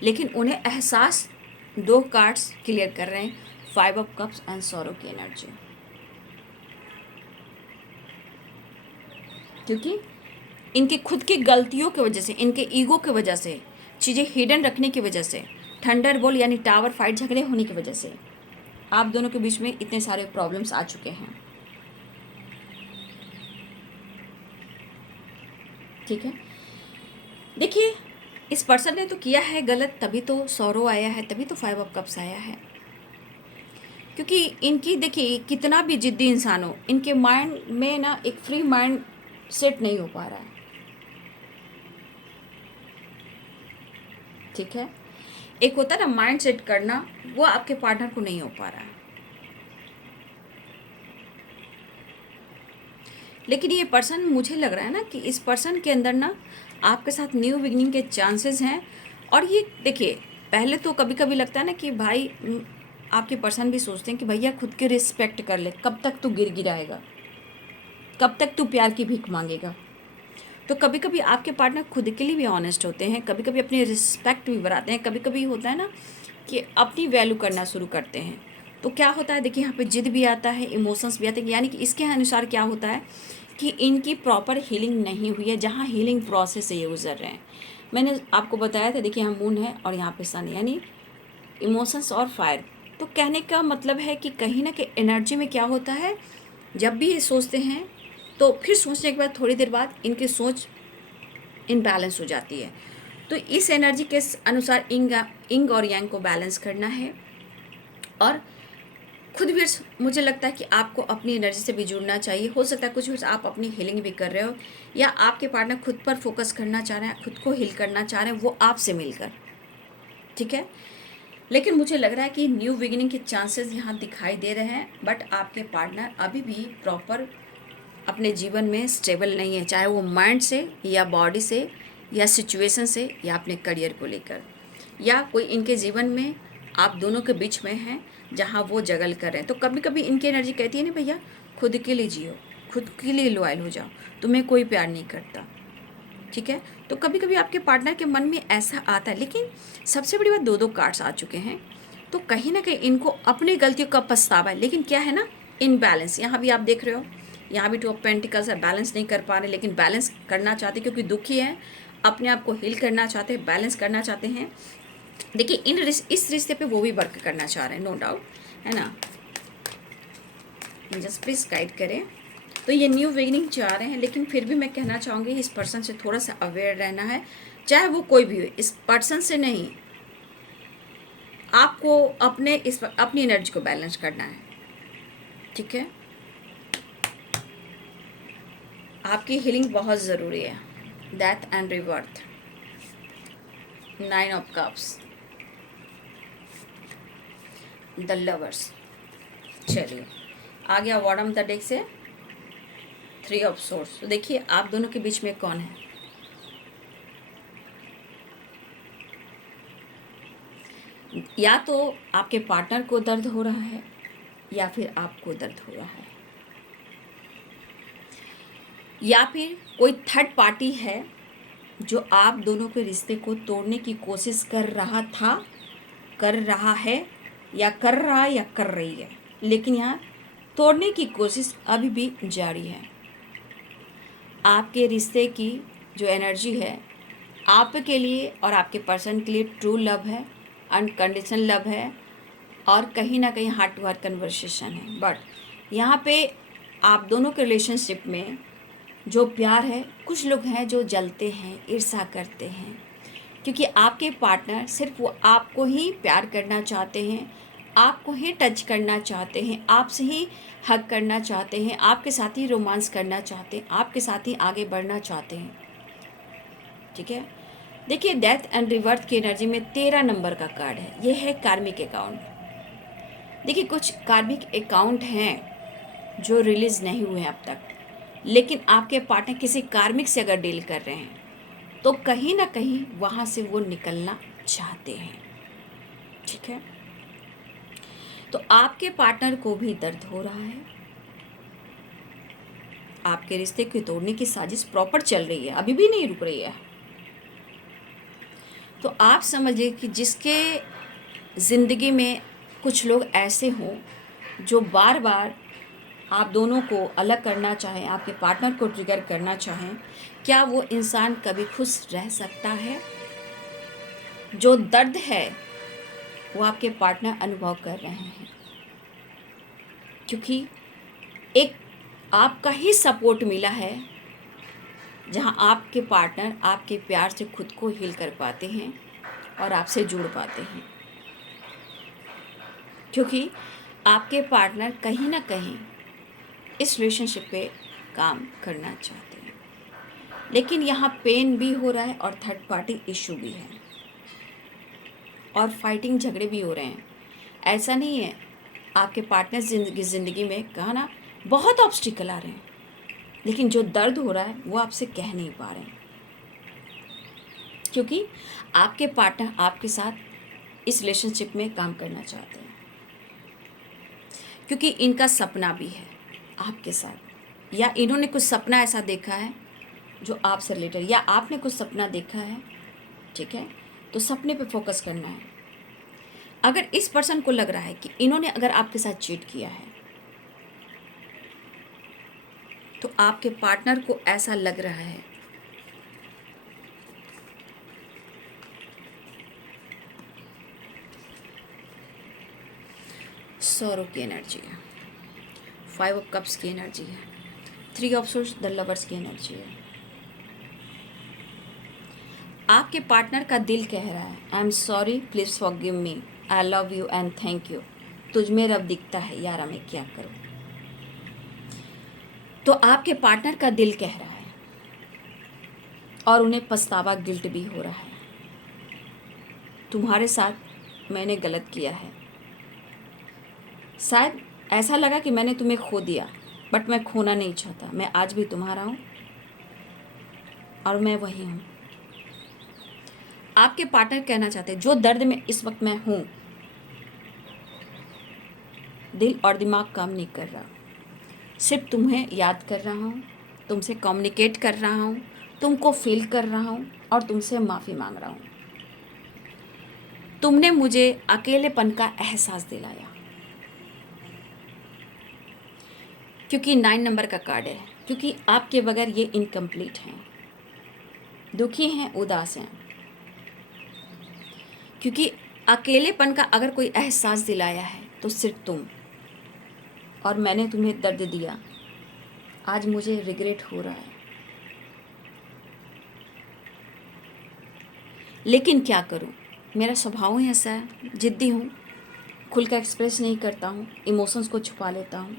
लेकिन उन्हें एहसास, 2 कार्ड्स क्लियर कर रहे हैं, 5 ऑफ कप्स एंड सॉरो की एनर्जी। क्योंकि इनकी खुद की गलतियों की वजह से, इनके ईगो की वजह से, चीज़ें हिडन रखने की वजह से, थंडर बॉल यानी टावर फाइट झगड़े होने की वजह से आप दोनों के बीच में इतने सारे प्रॉब्लम्स आ चुके हैं। ठीक है, देखिए इस पर्सन ने तो किया है गलत, तभी तो सौरो आया है, तभी तो 5 ऑफ कप्स आया है। क्योंकि इनकी देखिए कितना भी जिद्दी इंसान हो, इनके माइंड में ना एक फ्री माइंड सेट नहीं हो पा रहा है। ठीक है, एक होता है ना माइंड सेट करना, वो आपके पार्टनर को नहीं हो पा रहा है। लेकिन ये पर्सन, मुझे लग रहा है ना कि इस पर्सन के अंदर ना आपके साथ न्यू बिगिनिंग के चांसेस हैं, और ये देखिए, पहले तो कभी कभी लगता है ना कि भाई आपके पर्सन भी सोचते हैं कि भैया खुद की रिस्पेक्ट कर ले, कब तक तू गिर गिराएगा, कब तक तू प्यार की भीख मांगेगा। तो कभी कभी आपके पार्टनर खुद के लिए भी ऑनेस्ट होते हैं, कभी कभी अपनी रिस्पेक्ट भी बढ़ाते हैं, कभी कभी होता है ना कि अपनी वैल्यू करना शुरू करते हैं। तो क्या होता है, देखिए यहाँ पे जिद भी आता है, इमोशंस भी आते हैं, यानी कि इसके अनुसार क्या होता है कि इनकी प्रॉपर हीलिंग नहीं हुई है, जहाँ हीलिंग प्रोसेस से ये गुजर रहे हैं। मैंने आपको बताया था, देखिए यहाँ मून है और यहाँ पे सन, यानी इमोशंस और फायर। तो कहने का मतलब है कि कहीं ना कहीं एनर्जी में क्या होता है, जब भी ये सोचते हैं तो फिर सोचने के बाद थोड़ी देर बाद इनकी सोच इनबैलेंस हो जाती है। तो इस एनर्जी के अनुसार इंग और यांग को बैलेंस करना है। और खुद भी मुझे लगता है कि आपको अपनी एनर्जी से भी जुड़ना चाहिए। हो सकता है कुछ आप अपनी हीलिंग भी कर रहे हो, या आपके पार्टनर खुद पर फोकस करना चाह रहे हैं, खुद को हील करना चाह रहे हैं, वो आपसे मिलकर, ठीक है। लेकिन मुझे लग रहा है कि न्यू बिगिनिंग के चांसेस यहाँ दिखाई दे रहे हैं, बट आपके पार्टनर अभी भी प्रॉपर अपने जीवन में स्टेबल नहीं है, चाहे वो माइंड से या बॉडी से या सिचुएशन से या अपने करियर को लेकर, या कोई इनके जीवन में आप दोनों के बीच में हैं जहाँ वो जगल कर रहे हैं। तो कभी कभी इनकी एनर्जी कहती है ना भैया खुद के लिए जियो, खुद के लिए लॉयल हो जाओ, तुम्हें कोई प्यार नहीं करता, ठीक है। तो कभी कभी आपके पार्टनर के मन में ऐसा आता है, लेकिन सबसे बड़ी बात, दो कार्ड्स आ चुके हैं, तो कहीं ना कहीं इनको अपनी गलतियों का पछतावा है। लेकिन क्या है ना, इनबैलेंस, यहाँ भी आप देख रहे हो, यहाँ भी 2 ऑफ पेंटिकल्स है, बैलेंस नहीं कर पा रहे, लेकिन बैलेंस करना चाहते क्योंकि दुखी है, अपने आप को हील करना चाहते हैं, बैलेंस करना चाहते हैं। देखिए इस रिश्ते पे वो भी वर्क करना चाह रहे हैं, नो डाउट, है ना। जस्ट प्लीज गाइड करें। तो ये न्यू बिगिनिंग चाह रहे हैं, लेकिन फिर भी मैं कहना चाहूँगी इस पर्सन से थोड़ा सा अवेयर रहना है, चाहे वो कोई भी हो। इस पर्सन से नहीं, आपको अपनी एनर्जी को बैलेंस करना है, ठीक है। आपकी हीलिंग बहुत ज़रूरी है। Death and rebirth, 9 of cups, the lovers. चलिए आ गया बॉटम द डेक से 3 ऑफ सोर्स। तो देखिए आप दोनों के बीच में कौन है। या तो आपके पार्टनर को दर्द हो रहा है या फिर आपको दर्द हो रहा है, या फिर कोई थर्ड पार्टी है जो आप दोनों के रिश्ते को तोड़ने की कोशिश कर रहा था, कर रहा है, या कर रहा है या कर रही है, लेकिन यहाँ तोड़ने की कोशिश अभी भी जारी है। आपके रिश्ते की जो एनर्जी है आपके लिए और आपके पर्सन के लिए ट्रू लव है, अनकंडीशनल लव है, और कहीं ना कहीं हार्ट टू हार्ट कन्वर्सेशन है। बट यहाँ पे आप दोनों के रिलेशनशिप में जो प्यार है, कुछ लोग हैं जो जलते हैं, ईर्ष्या करते हैं, क्योंकि आपके पार्टनर सिर्फ वो आपको ही प्यार करना चाहते हैं, आपको ही टच करना चाहते हैं, आपसे ही हग करना चाहते हैं, आपके साथ ही रोमांस करना चाहते हैं, आपके साथ ही आगे बढ़ना चाहते हैं, ठीक है। देखिए डेथ एंड रिवर्थ की एनर्जी में 13 नंबर का कार्ड है, ये है कार्मिक अकाउंट। देखिए कुछ कार्मिक अकाउंट हैं जो रिलीज नहीं हुए हैं अब तक, लेकिन आपके पार्टनर किसी कार्मिक से अगर डील कर रहे हैं तो कहीं ना कहीं वहाँ से वो निकलना चाहते हैं, ठीक है। तो आपके पार्टनर को भी दर्द हो रहा है, आपके रिश्ते को तोड़ने की साजिश प्रॉपर चल रही है, अभी भी नहीं रुक रही है। तो आप समझिए कि जिसके ज़िंदगी में कुछ लोग ऐसे हों जो बार बार आप दोनों को अलग करना चाहें, आपके पार्टनर को ट्रिगर करना चाहें, क्या वो इंसान कभी खुश रह सकता है? जो दर्द है वो आपके पार्टनर अनुभव कर रहे हैं, क्योंकि एक आपका ही सपोर्ट मिला है जहां आपके पार्टनर आपके प्यार से खुद को हील कर पाते हैं और आपसे जुड़ पाते हैं, क्योंकि आपके पार्टनर कहीं ना कहीं इस रिलेशनशिप पे काम करना चाहते हैं, लेकिन यहाँ पेन भी हो रहा है और थर्ड पार्टी इशू भी है और फाइटिंग झगड़े भी हो रहे हैं। ऐसा नहीं है, आपके पार्टनर ज़िंदगी में कहा ना बहुत ऑब्स्टिकल आ रहे हैं, लेकिन जो दर्द हो रहा है वो आपसे कह नहीं पा रहे हैं। क्योंकि आपके पार्टनर आपके साथ इस रिलेशनशिप में काम करना चाहते हैं, क्योंकि इनका सपना भी है आपके साथ, या इन्होंने कुछ सपना ऐसा देखा है जो आपसे रिलेटेड, या आपने कुछ सपना देखा है, ठीक है। तो सपने पे फोकस करना है। अगर इस पर्सन को लग रहा है कि इन्होंने अगर आपके साथ चीट किया है, तो आपके पार्टनर को ऐसा लग रहा है सॉरो की एनर्जी है, 5 ऑफ कप्स की एनर्जी है, 3 ऑफ सोर्स द लवर्स की एनर्जी है। आपके पार्टनर का दिल कह रहा है I am sorry, please forgive me, I love you and thank you, तुझ में रब दिखता है यार, मैं क्या करूं। तो आपके पार्टनर का दिल कह रहा है और उन्हें पछतावा, गिल्ट भी हो रहा है, तुम्हारे साथ मैंने गलत किया है। शायद ऐसा लगा कि मैंने तुम्हें खो दिया, बट मैं खोना नहीं चाहता, मैं आज भी तुम्हारा हूँ और मैं वही हूँ। आपके पार्टनर कहना चाहते हैं जो दर्द में इस वक्त मैं हूँ, दिल और दिमाग काम नहीं कर रहा, सिर्फ तुम्हें याद कर रहा हूँ, तुमसे कम्युनिकेट कर रहा हूँ, तुमको फील कर रहा हूँ और तुमसे माफ़ी मांग रहा हूँ। तुमने मुझे अकेलेपन का एहसास दिलाया, क्योंकि 9 नंबर का कार्ड है, क्योंकि आपके बगैर ये इनकम्प्लीट हैं, दुखी हैं, उदास हैं, क्योंकि अकेलेपन का अगर कोई एहसास दिलाया है तो सिर्फ तुम, और मैंने तुम्हें दर्द दिया, आज मुझे रिग्रेट हो रहा है। लेकिन क्या करूं, मेरा स्वभाव ही ऐसा है, जिद्दी हूँ, खुल कर एक्सप्रेस नहीं करता हूँ, इमोशंस को छुपा लेता हूँ।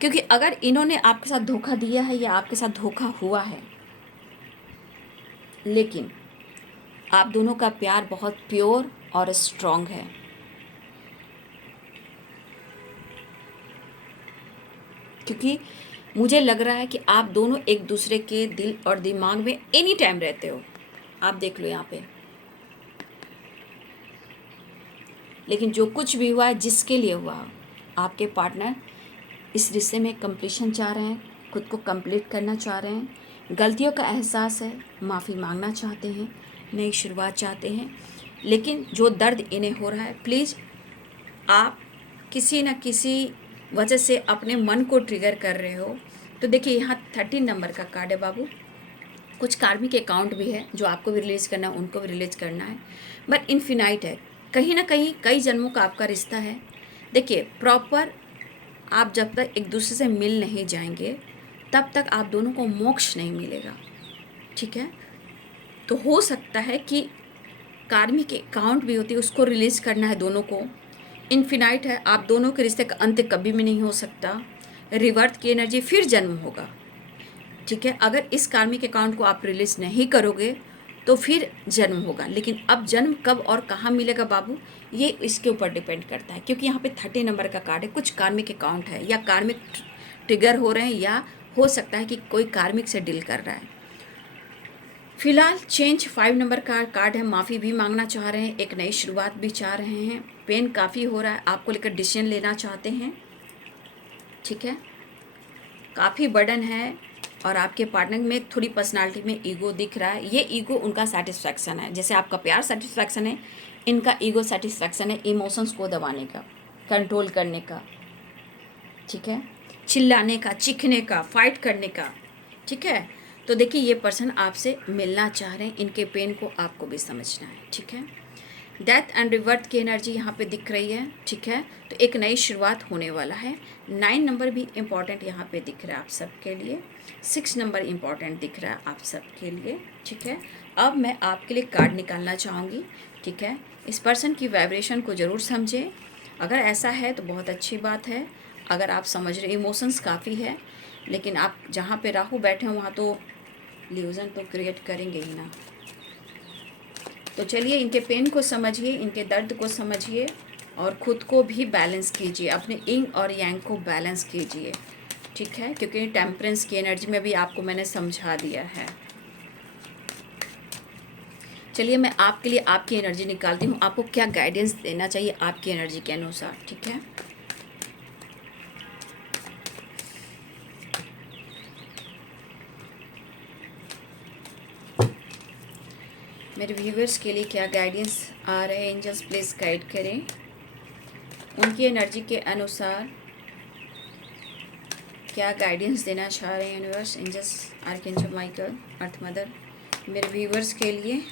क्योंकि अगर इन्होंने आपके साथ धोखा दिया है या आपके साथ धोखा हुआ है, लेकिन आप दोनों का प्यार बहुत प्योर और स्ट्रॉन्ग है। क्योंकि मुझे लग रहा है कि आप दोनों एक दूसरे के दिल और दिमाग में एनी टाइम रहते हो, आप देख लो यहाँ पे। लेकिन जो कुछ भी हुआ है, जिसके लिए हुआ, आपके पार्टनर इस रिश्ते में कंप्लीशन चाह रहे हैं, खुद को कंप्लीट करना चाह रहे हैं, गलतियों का एहसास है, माफ़ी मांगना चाहते हैं, नई शुरुआत चाहते हैं। लेकिन जो दर्द इन्हें हो रहा है, प्लीज़ आप किसी न किसी वजह से अपने मन को ट्रिगर कर रहे हो। तो देखिए यहाँ 13 नंबर का कार्ड है बाबू, कुछ कार्मिक अकाउंट भी है जो आपको भी रिलीज़ करना है, उनको भी रिलीज़ करना है, बट इनफिनाइट है, कहीं ना कहीं कई जन्मों का आपका रिश्ता है। देखिए प्रॉपर आप जब तक एक दूसरे से मिल नहीं जाएंगे तब तक आप दोनों को मोक्ष नहीं मिलेगा, ठीक है। तो हो सकता है कि कार्मिक अकाउंट भी होती है, उसको रिलीज़ करना है दोनों को। इनफिनाइट है, आप दोनों के रिश्ते का अंत कभी भी नहीं हो सकता, रिवर्थ की एनर्जी, फिर जन्म होगा, ठीक है। अगर इस कार्मिक अकाउंट को आप रिलीज़ नहीं करोगे तो फिर जन्म होगा, लेकिन अब जन्म कब और कहाँ मिलेगा बाबू, ये इसके ऊपर डिपेंड करता है। क्योंकि यहाँ पे 30 नंबर का कार्ड है, कुछ कार्मिक अकाउंट है या कार्मिक ट्रिगर हो रहे हैं, या हो सकता है कि कोई कार्मिक से डील कर रहा है। फिलहाल चेंज 5 नंबर का कार्ड है, माफ़ी भी मांगना चाह रहे हैं, एक नई शुरुआत भी चाह रहे हैं, पेन काफ़ी हो रहा है, आपको लेकर डिसीजन लेना चाहते हैं, ठीक है। काफ़ी बर्डन है और आपके पार्टनर में थोड़ी पर्सनालिटी में ईगो दिख रहा है। ये ईगो उनका सेटिस्फैक्शन है, जैसे आपका प्यार सेटिस्फैक्शन है, इनका ईगो सेटिस्फैक्शन है, इमोशंस को दबाने का, कंट्रोल करने का, ठीक है, चिल्लाने का, चीखने का, फाइट करने का, ठीक है। तो देखिए ये पर्सन आपसे मिलना चाह रहे हैं, इनके पेन को आपको भी समझना है, ठीक है। डेथ एंड रिवर्थ की एनर्जी यहाँ पे दिख रही है, ठीक है। तो एक नई शुरुआत होने वाला है। 9 नंबर भी इम्पॉर्टेंट यहाँ पे दिख रहा है आप सबके लिए, 6 नंबर इम्पॉर्टेंट दिख रहा है आप सबके लिए, ठीक है। अब मैं आपके लिए कार्ड निकालना चाहूँगी, ठीक है। इस पर्सन की वाइब्रेशन को ज़रूर समझें, अगर ऐसा है तो बहुत अच्छी बात है। अगर आप समझ रहे, इमोशंस काफ़ी है, लेकिन आप जहाँ पे राहु बैठे हो वहाँ तो इल्यूजन तो क्रिएट करेंगे ही ना। तो चलिए इनके पेन को समझिए, इनके दर्द को समझिए और ख़ुद को भी बैलेंस कीजिए, अपने इंग और यांग को बैलेंस कीजिए, ठीक है, क्योंकि टेम्परेंस की एनर्जी में भी आपको मैंने समझा दिया है। चलिए मैं आपके लिए आपकी एनर्जी निकालती हूँ, आपको क्या गाइडेंस देना चाहिए आपकी एनर्जी के अनुसार। ठीक है, मेरे व्यूवर्स के लिए क्या गाइडेंस आ रहे हैं, एंजल्स प्लीज़ गाइड करें। उनकी एनर्जी के अनुसार क्या गाइडेंस देना चाह रहे हैं यूनिवर्स, एंजल्स, आर्कएंजल माइकल, अर्थ मदर, मेरे व्यूवर्स के लिए।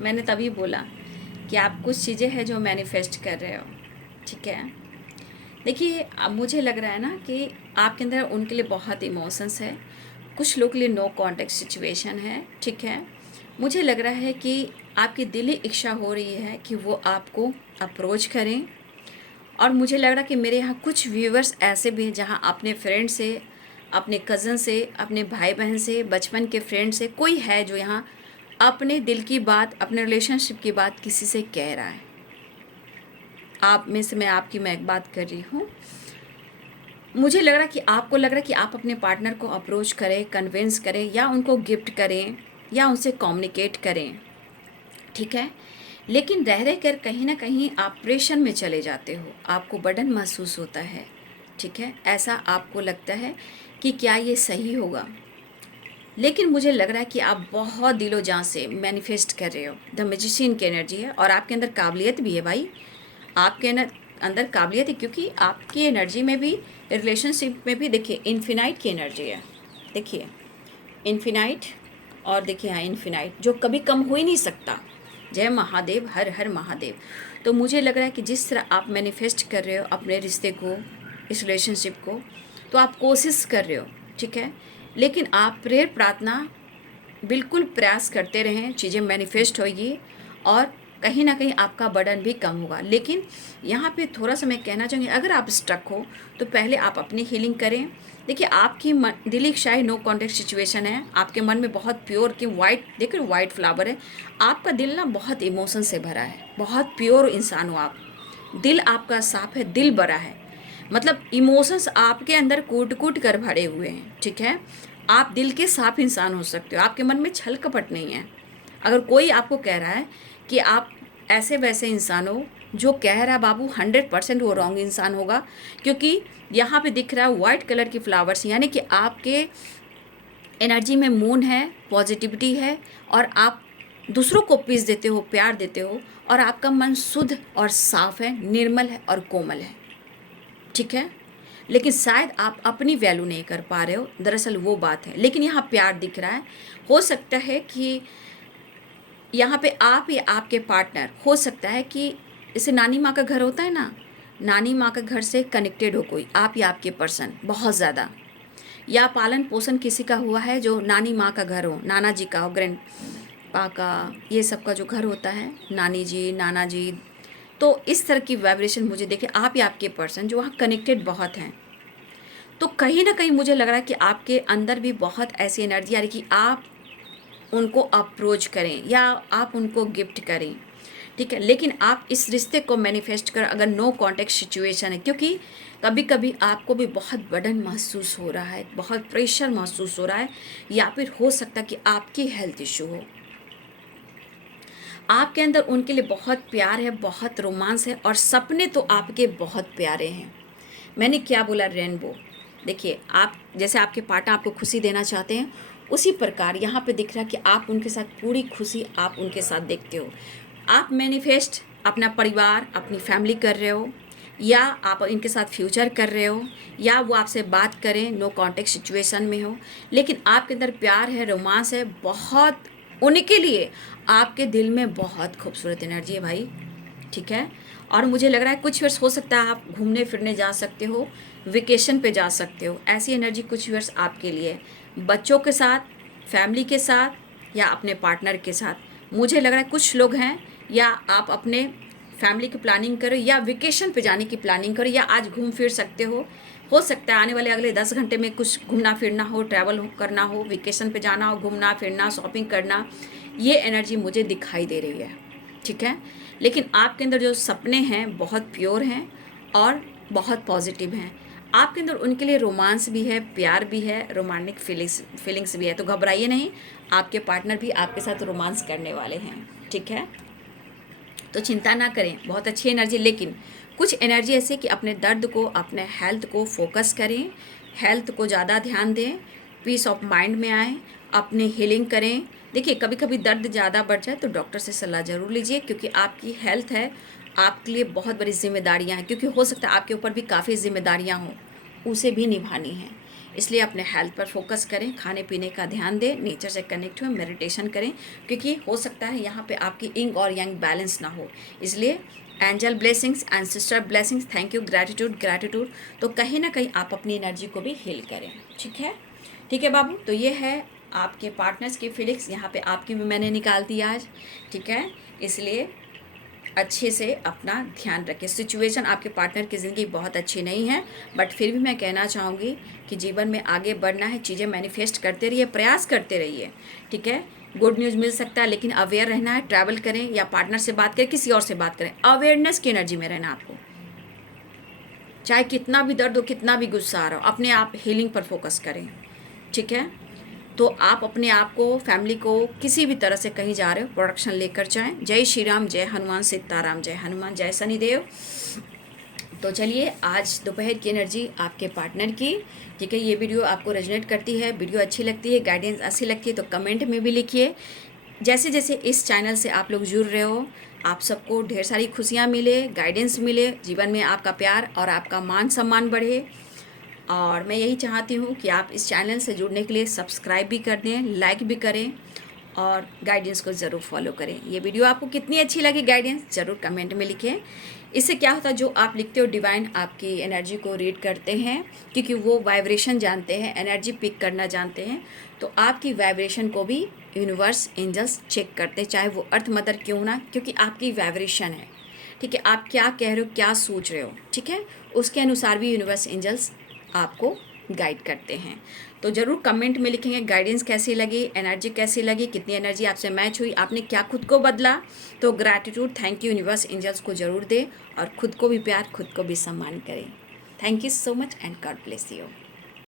मैंने तभी बोला कि आप कुछ चीज़ें हैं जो मैनिफेस्ट कर रहे हो। ठीक है, देखिए अब मुझे लग रहा है ना कि आपके अंदर उनके लिए बहुत इमोशंस है, कुछ लोग के लिए नो कॉन्टेक्ट सिचुएशन है। ठीक है, मुझे लग रहा है कि आपकी दिली इच्छा हो रही है कि वो आपको अप्रोच करें, और मुझे लग रहा है कि मेरे यहाँ कुछ व्यूवर्स ऐसे भी हैं जहाँ अपने फ्रेंड से, अपने कज़न से, अपने भाई बहन से, बचपन के फ्रेंड से कोई है जो यहाँ अपने दिल की बात, अपने रिलेशनशिप की बात किसी से कह रहा है। आप में से मैं एक बात कर रही हूँ। मुझे लग रहा है कि आपको लग रहा है कि आप अपने पार्टनर को अप्रोच करें, कन्विंस करें, या उनको गिफ्ट करें, या उनसे कम्युनिकेट करें। ठीक है, लेकिन रह कर कहीं ना कहीं आप प्रेशर में चले जाते हो, आपको बर्डन महसूस होता है। ठीक है, ऐसा आपको लगता है कि क्या ये सही होगा, लेकिन मुझे लग रहा है कि आप बहुत दिलो जान से मैनिफेस्ट कर रहे हो। द मैजिशियन की एनर्जी है, और आपके अंदर काबिलियत भी है भाई, आपके अंदर काबिलियत है, क्योंकि आपकी एनर्जी में भी, रिलेशनशिप में भी देखिए इन्फिनाइट की एनर्जी है। देखिए इन्फिनाइट, और देखिए हाँ इन्फिनाइट, जो कभी कम हो ही नहीं सकता। जय महादेव, हर हर महादेव। तो मुझे लग रहा है कि जिस तरह आप मैनिफेस्ट कर रहे हो अपने रिश्ते को, इस रिलेशनशिप को, तो आप कोशिश कर रहे हो। ठीक है, लेकिन आप प्रेयर प्रार्थना बिल्कुल प्रयास करते रहें, चीज़ें मैनिफेस्ट होगी, और कहीं ना कहीं आपका बर्डन भी कम होगा। लेकिन यहाँ पे थोड़ा सा मैं कहना चाहूँगी, अगर आप स्टक हो तो पहले आप अपनी हीलिंग करें। देखिए आपकी दिली शायद नो कॉन्टेक्ट सिचुएशन है, आपके मन में बहुत प्योर की वाइट, देखिए वाइट फ्लावर है, आपका दिल ना बहुत इमोशन से भरा है, बहुत प्योर इंसान हो आप, दिल आपका साफ है, दिल बड़ा है, मतलब इमोशंस आपके अंदर कूट कूट कर भरे हुए हैं। ठीक है, आप दिल के साफ इंसान हो सकते हो, आपके मन में छल कपट नहीं है। अगर कोई आपको कह रहा है कि आप ऐसे वैसे इंसान हो, जो कह रहा है बाबू 100% वो रॉन्ग इंसान होगा, क्योंकि यहाँ पे दिख रहा है वाइट कलर की फ्लावर्स, यानी कि आपके एनर्जी में मून है, पॉजिटिविटी है, और आप दूसरों को पीस देते हो, प्यार देते हो, और आपका मन शुद्ध और साफ है, निर्मल है और कोमल है। ठीक है, लेकिन शायद आप अपनी वैल्यू नहीं कर पा रहे हो, दरअसल वो बात है। लेकिन यहाँ प्यार दिख रहा है, हो सकता है कि यहाँ पे आप या आपके पार्टनर, हो सकता है कि जैसे नानी माँ का घर होता है ना, नानी माँ का घर से कनेक्टेड हो कोई, आप या आपके पर्सन बहुत ज़्यादा, या पालन पोषण किसी का हुआ है जो नानी माँ का घर हो, नाना जी का हो, ग्रैंड पा का, ये सब का जो घर होता है, नानी जी, नाना जी, तो इस तरह की वाइब्रेशन मुझे देखे आप या आपके पर्सन जो वहाँ कनेक्टेड बहुत हैं। तो कहीं ना कहीं मुझे लग रहा है कि आपके अंदर भी बहुत ऐसी एनर्जी आ रही कि आप उनको अप्रोच करें या आप उनको गिफ्ट करें। ठीक है, लेकिन आप इस रिश्ते को मैनिफेस्ट कर, अगर नो कॉन्टेक्ट सिचुएशन है, क्योंकि कभी कभी आपको भी बहुत बर्डन महसूस हो रहा है, बहुत प्रेशर महसूस हो रहा है, या फिर हो सकता है कि आपकी हेल्थ इशू हो, आपके अंदर उनके लिए बहुत प्यार है, बहुत रोमांस है, और सपने तो आपके बहुत प्यारे हैं। मैंने क्या बोला, रेनबो। देखिए आप जैसे आपके पार्टनर आपको खुशी देना चाहते हैं, उसी प्रकार यहाँ पे दिख रहा है कि आप उनके साथ पूरी खुशी आप उनके साथ देखते हो। आप मैनिफेस्ट अपना परिवार, अपनी फैमिली कर रहे हो, या आप इनके साथ फ्यूचर कर रहे हो, या वो आपसे बात करें, नो कॉन्टेक्ट सिचुएशन में हो, लेकिन आपके अंदर प्यार है, रोमांस है बहुत उनके लिए, आपके दिल में बहुत खूबसूरत एनर्जी है भाई। ठीक है, और मुझे लग रहा है कुछ वर्ष हो सकता है आप घूमने फिरने जा सकते हो, वेकेशन पे जा सकते हो, ऐसी एनर्जी कुछ वर्ष आपके लिए, बच्चों के साथ, फैमिली के साथ, या अपने पार्टनर के साथ। मुझे लग रहा है कुछ लोग हैं, या आप अपने फैमिली की प्लानिंग करो, या वेकेशन पे जाने की प्लानिंग करो, या आज घूम फिर सकते हो सकता है आने वाले अगले 10 घंटे में कुछ घूमना फिरना हो, ट्रैवल करना हो, वेकेशन पे जाना हो, घूमना फिरना, शॉपिंग करना, ये एनर्जी मुझे दिखाई दे रही है। ठीक है, लेकिन आपके अंदर जो सपने हैं बहुत प्योर हैं और बहुत पॉजिटिव हैं। आपके अंदर उनके लिए रोमांस भी है, प्यार भी है, रोमांटिक फीलिंग्स भी है। तो घबराइए नहीं, आपके पार्टनर भी आपके साथ रोमांस करने वाले हैं, ठीक है। तो चिंता ना करें, बहुत अच्छी एनर्जी। लेकिन कुछ एनर्जी ऐसे कि अपने दर्द को, अपने हेल्थ को फोकस करें, हेल्थ को ज़्यादा ध्यान दें, पीस ऑफ माइंड में आएँ, अपनी हीलिंग करें। देखिए कभी कभी दर्द ज़्यादा बढ़ जाए तो डॉक्टर से सलाह ज़रूर लीजिए, क्योंकि आपकी हेल्थ है, आपके लिए बहुत बड़ी जिम्मेदारियां हैं, क्योंकि हो सकता है आपके ऊपर भी काफ़ी जिम्मेदारियां हों, उसे भी निभानी है। इसलिए अपने हेल्थ पर फोकस करें, खाने पीने का ध्यान दें, नेचर से कनेक्ट हुए, मेडिटेशन करें, क्योंकि हो सकता है यहाँ पे आपकी इंग और यंग बैलेंस ना हो। इसलिए angel blessings, ancestor blessings, thank you, gratitude gratitude. तो कहीं ना कहीं आप अपनी एनर्जी को भी हील करें, ठीक है। ठीक है बाबू, तो ये है आपके पार्टनर्स की फीलिंग्स, यहाँ पे आपकी भी मैंने निकाल दी आज, ठीक है। इसलिए अच्छे से अपना ध्यान रखें। सिचुएशन आपके पार्टनर की ज़िंदगी बहुत अच्छी नहीं है, बट फिर भी मैं कहना चाहूँगी कि जीवन में आगे बढ़ना है, चीज़ें मैनिफेस्ट करते रहिए, प्रयास करते रहिए, ठीक है। गुड न्यूज़ मिल सकता है, लेकिन अवेयर रहना है। ट्रैवल करें या पार्टनर से बात करें, किसी और से बात करें, अवेयरनेस की एनर्जी में रहना आपको। चाहे कितना भी दर्द हो, कितना भी गुस्सा आ रहा हो, अपने आप हीलिंग पर फोकस करें, ठीक है। तो आप अपने आप को, फैमिली को, किसी भी तरह से कहीं जा रहे हो, प्रोडक्शन लेकर जाएं। जय श्री राम, जय हनुमान, सीताराम, जय हनुमान, जय शनिदेव। तो चलिए, आज दोपहर की एनर्जी आपके पार्टनर की, ठीक है। ये वीडियो आपको रेजोनेट करती है, वीडियो अच्छी लगती है, गाइडेंस अच्छी लगती है तो कमेंट में भी लिखिए। जैसे जैसे इस चैनल से आप लोग जुड़ रहे हो, आप सबको ढेर सारी खुशियाँ मिले, गाइडेंस मिले, जीवन में आपका प्यार और आपका मान सम्मान बढ़े। और मैं यही चाहती हूँ कि आप इस चैनल से जुड़ने के लिए सब्सक्राइब भी कर दें, लाइक भी करें और गाइडेंस को ज़रूर फॉलो करें। ये वीडियो आपको कितनी अच्छी लगी, गाइडेंस ज़रूर कमेंट में लिखें। इससे क्या होता है, जो आप लिखते हो डिवाइन आपकी एनर्जी को रीड करते हैं, क्योंकि वो वाइब्रेशन जानते हैं, एनर्जी पिक करना जानते हैं। तो आपकी वाइब्रेशन को भी यूनिवर्स, एंजल्स चेक करते हैं, चाहे वो अर्थ मदर क्यों ना, क्योंकि आपकी वाइब्रेशन है, ठीक है। आप क्या कह रहे हो, क्या सोच रहे हो, ठीक है, उसके अनुसार भी यूनिवर्स, एंजल्स आपको गाइड करते हैं। तो ज़रूर कमेंट में लिखेंगे गाइडेंस कैसी लगी, एनर्जी कैसी लगी, कितनी एनर्जी आपसे मैच हुई, आपने क्या खुद को बदला। तो gratitude, thank you universe, angels को ज़रूर दें और खुद को भी प्यार, खुद को भी सम्मान करें। Thank you so much and God bless you.